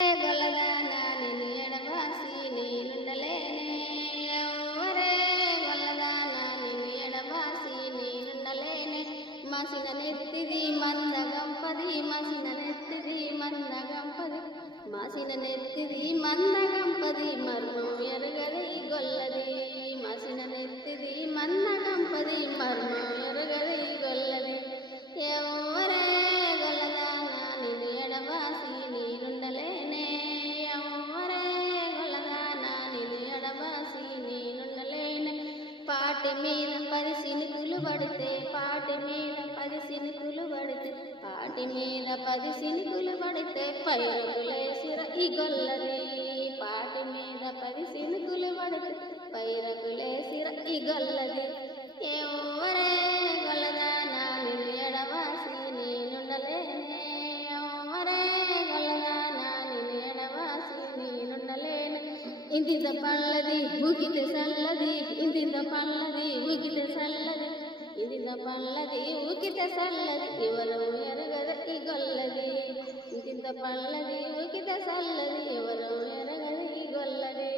గొల్లదాన నిన్ను ఎడబాసి నేనుండలేనే ఎవ్వరే గొల్లదాన నిన్ను ఎడబాసి నేనుండలేనే మసిన నెత్తిది మందగంపది మసిన నెత్తిది మందగంపది మసిన నెత్తిది మందగంపది మర్మం ఎరగది గొల్లది మసిన నెత్తిది మందగంపది మర్మం ఎరగది గొల్లది ఎవ్వరే గొల్లదాన నిన్ను ఎడబాసి నేనుండలేనే ఎవ్వరే గొల్లదాన నిన్ను ఎడబాసి నేనుండలేనే పాటి మీద 10 సినుకులు పడితే పాటి మీద 10 సినుకులు పడితే పాటి మీద 10 సినుకులు పడితే పైరకులేసిర ఈ గొల్లది పాటి మీద 10 సినుకులు పడితే పైరకులేసిర ఈ గొల్లది ఎవ్వరే గొల్లదాన నిన్ను ఎడబాసి నేనుండలేనే ఎవ్వరే గొల్లదాన నిన్ను ఎడబాసి నేనుండలేనే ఇంతింత పళ్ళది ఊగితే చల్లది ఇంతింత పళ్ళది ఊగితే చల్లది ఇంతింత పళ్ళది ఊగితే చల్లది ఎవరు ఎరగద ఈ గొల్లది ఇంతింత పళ్ళది ఊగితే చల్లది ఎవరు ఎరగద ఈ గొల్లది